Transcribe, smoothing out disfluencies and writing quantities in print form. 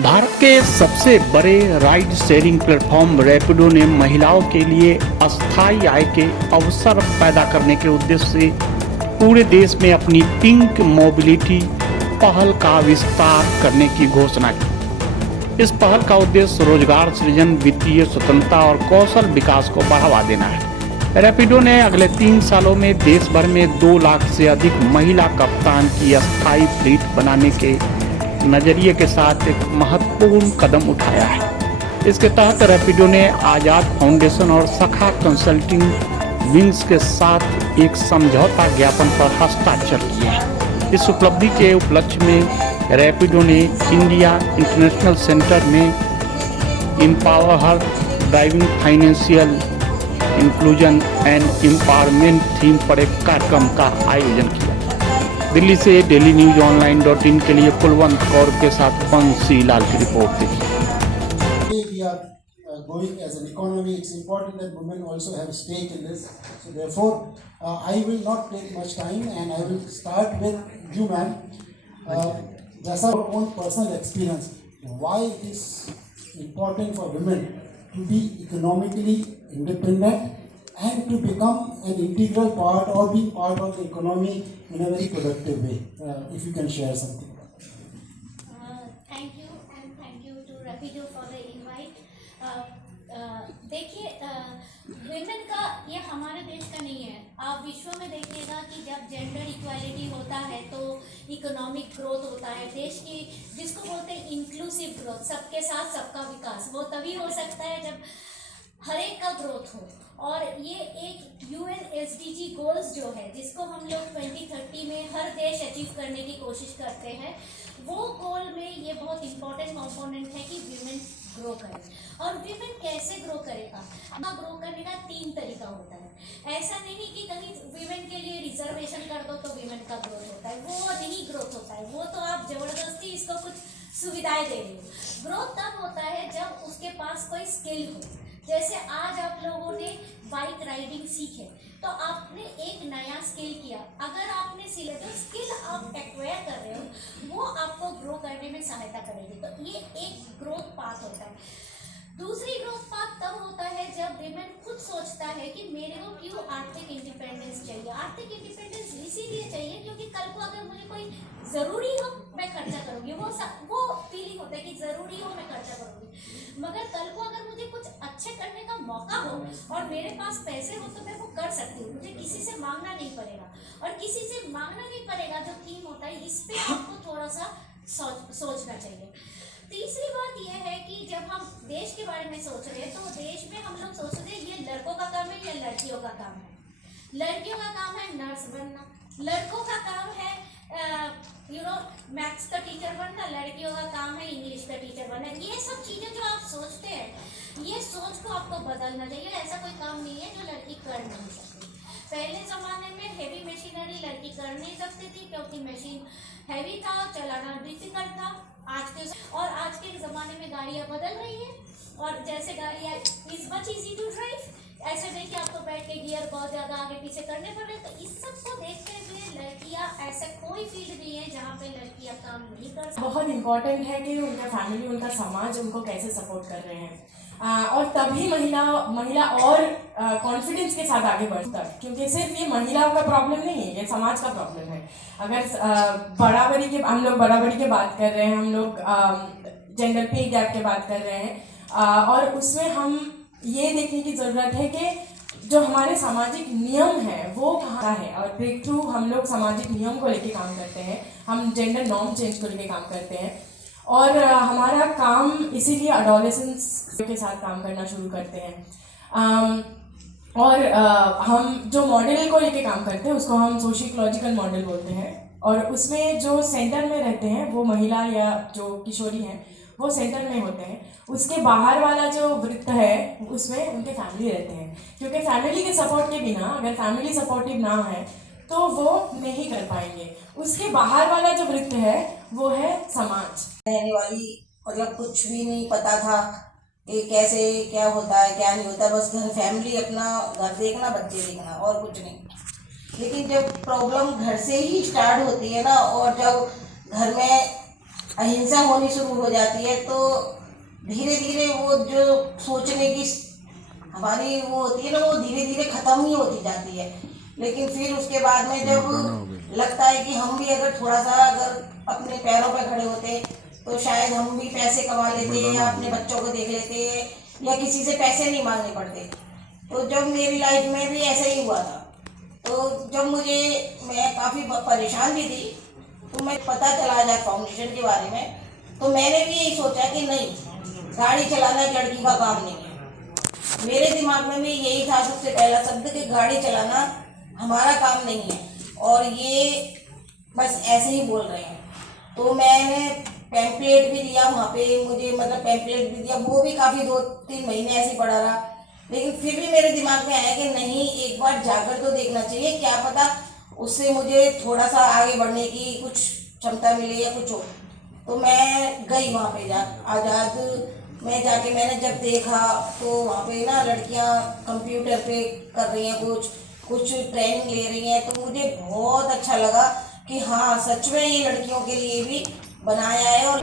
भारत के सबसे बड़े राइड शेयरिंग प्लेटफॉर्म रैपिडो ने महिलाओं के लिए अस्थायी आय के अवसर पैदा करने के उद्देश्य से पूरे देश में अपनी पिंक मोबिलिटी पहल का विस्तार करने की घोषणा की। इस पहल का उद्देश्य रोजगार सृजन, वित्तीय स्वतंत्रता और कौशल विकास को बढ़ावा देना है। रैपिडो ने अगले 3 सालों में देश भर में 2 लाख से अधिक महिला कप्तान की अस्थायी फ्लीट बनाने के नजरिए के साथ एक महत्वपूर्ण कदम उठाया है। इसके तहत रैपिडो ने आजाद फाउंडेशन और सखा कंसल्टिंग विंग्स के साथ एक समझौता ज्ञापन पर हस्ताक्षर किए हैं। इस उपलब्धि के उपलक्ष्य में रैपिडो ने इंडिया इंटरनेशनल सेंटर में empower her driving financial inclusion and empowerment theme पर एक कार्यक्रम का आयोजन किया। दिल्ली से डेली न्यूज online.in के लिए कुलवंत कौर के साथ बंसी लाल की रिपोर्ट थी। We are going as an economy. It's important that women also have a stake in this. So therefore, I will not take much time, and I will start with you, ma'am. Just our own personal experience. Why it is important for women to be economically independent and to become an integral part or be part of the economy in a very productive way. If you can share something. Thank you, and thank you to Rapido for the invite. देखिए, women का ये हमारे देश का नहीं है। आप विश्व में देखिएगा कि जब जेंडर इक्वालिटी होता है तो इकोनॉमिक ग्रोथ होता है देश की, जिसको बोलते हैं इंक्लूसिव ग्रोथ, सबके साथ सबका विकास। वो तभी हो सकता है जब हर एक का ग्रोथ हो। और ये एक UN SDG गोल्स जो है, जिसको हम लोग 2030 में हर देश अचीव करने की कोशिश करते हैं, वो गोल में ये बहुत इंपॉर्टेंट कंपोनेंट है कि वीमेन ग्रो करें। और वीमेन कैसे ग्रो करेगा? ग्रो करने का 3 तरीका होता है। ऐसा नहीं कि कहीं वीमेन के लिए रिजर्वेशन कर दो तो वीमेन का ग्रोथ होता है, वो नहीं ग्रोथ होता है। वो तो आप जबरदस्ती इसको कुछ सुविधाएं दे रही हो। ग्रोथ तब होता है जब उसके पास कोई स्किल हो। जैसे आज आप लोगों ने बाइक राइडिंग सीखे तो आपने एक नया स्किल किया। अगर आपने जो स्किल आप एक्वायर कर रहे हो वो आपको ग्रो करने में सहायता करेगी। तो ये एक ग्रोथ पाथ होता है। दूसरी ग्रोथ पाथ तब होता है जब विमेन खुद सोचता है कि मेरे को क्यों आर्थिक इंडिपेंडेंस चाहिए। आर्थिक इंडिपेंडेंस इसीलिए चाहिए क्योंकि कल को अगर मुझे कोई ज़रूरी हो मैं खर्चा करूँगी। वो फीलिंग होता है कि ज़रूरी हो मैं खर्चा करूँगी। मगर कल को अगर मुझे कुछ अच्छे करने का मौका हो और मेरे पास पैसे हो तो मैं वो कर सकती हूँ। मुझे किसी से मांगना नहीं पड़ेगा। और किसी से मांगना नहीं पड़ेगा जो थीम होता है, इस पर आपको थोड़ा सा सोचना चाहिए। तीसरी बात यह है कि जब हम देश के बारे में सोच रहे हैं तो देश में हम लोग सोच रहे हैं ये लड़कों का काम है या लड़कियों का काम है। लड़कियों का काम है नर्स बनना, लड़कों का काम है मैथ्स का टीचर बनना, लड़कियों का काम है इंग्लिश का टीचर बनना। ये सब चीज़ें जो आप सोचते हैं, ये सोच को आपको बदलना चाहिए। ऐसा कोई काम नहीं है जो लड़की कर नहीं सकती। पहले ज़माने में हेवी मशीनरी लड़की कर नहीं सकती थी क्योंकि मशीन हैवी था, चलाना डिफिकल्ट था। आज के ज़माने में गाड़ियाँ बदल रही हैं और जैसे गाड़ियाँ is much easy to drive, ऐसे नहीं कि आपको बैठ के गियर बहुत ज़्यादा आगे पीछे करने पड़ रहे। तो इस सब को देखते हुए लड़कियाँ, ऐसा कोई फील्ड नहीं है जहाँ पे लड़कियाँ काम नहीं कर सकती। बहुत इम्पोर्टेंट है कि उनका फैमिली, उनका समाज उनको कैसे सपोर्ट कर रहे हैं और तभी महिला और कॉन्फिडेंस के साथ आगे बढ़ता है। क्योंकि सिर्फ ये महिलाओं का प्रॉब्लम नहीं है, ये समाज का प्रॉब्लम है। अगर हम लोग बराबरी की बात कर रहे हैं, हम लोग जेंडर पे गैप की बात कर रहे हैं और उसमें हम ये देखने की ज़रूरत है कि जो हमारे सामाजिक नियम हैं वो कहाँ है। और ब्रेक थ्रू हम लोग सामाजिक नियम को लेके काम करते हैं, हम जेंडर नॉर्म चेंज को लेके काम करते हैं। और हमारा काम इसीलिए एडोलेसेंस के साथ काम करना शुरू करते हैं। और हम जो मॉडल को लेके काम करते हैं उसको हम सोशियोलॉजिकल मॉडल बोलते हैं। और उसमें जो सेंटर में रहते हैं वो महिला या जो किशोरी हैं वो सेंटर में होते हैं। उसके बाहर वाला जो वृत्त है उसमें उनके फैमिली रहते हैं। क्योंकि फैमिली के सपोर्ट के बिना, अगर फैमिली सपोर्टिव ना है तो वो नहीं कर पाएंगे। उसके बाहर वाला जो वृत्त है वो है समाज। रहने वाली मतलब कुछ भी नहीं पता था कि कैसे क्या होता है क्या नहीं होता, बस घर फैमिली अपना घर देखना, बच्चे देखना और कुछ नहीं। लेकिन जब प्रॉब्लम घर से ही स्टार्ट होती है ना, और जब घर में अहिंसा होनी शुरू हो जाती है, तो धीरे धीरे वो जो सोचने की हमारी वो होती है ना, वो धीरे धीरे ख़त्म ही होती जाती है। लेकिन फिर उसके बाद में जब लगता है कि हम भी अगर थोड़ा सा अगर अपने पैरों पर खड़े होते तो शायद हम भी पैसे कमा लेते या अपने बच्चों को देख लेते या किसी से पैसे नहीं मांगने पड़ते। तो जब मेरी लाइफ में भी ऐसा ही हुआ था, तो जब मैं काफ़ी परेशान भी थी, तो मैं पता चला आज़ाद फाउंडेशन के बारे में, तो मैंने भी यही सोचा कि नहीं, गाड़ी चलाना एक लड़की का काम नहीं है। मेरे दिमाग में भी यही था सबसे पहला शब्द कि गाड़ी चलाना हमारा काम नहीं है और ये बस ऐसे ही बोल रहे हैं। तो मैंने पैम्पलेट भी दिया वहाँ पे, मुझे मतलब पैम्पलेट भी दिया, वो भी काफ़ी 2-3 महीने ऐसे ही पड़ा रहा। लेकिन फिर भी मेरे दिमाग में आया कि नहीं, एक बार जाकर तो देखना चाहिए, क्या पता उससे मुझे थोड़ा सा आगे बढ़ने की कुछ क्षमता मिले या कुछ हो। तो मैं गई वहाँ पे आज़ाद में जाके मैंने जब देखा तो वहाँ पे ना लड़कियाँ कंप्यूटर पे कर रही हैं, कुछ ट्रेनिंग ले रही हैं, तो मुझे बहुत अच्छा लगा कि हाँ, सच में ये लड़कियों के लिए भी बनाया है। और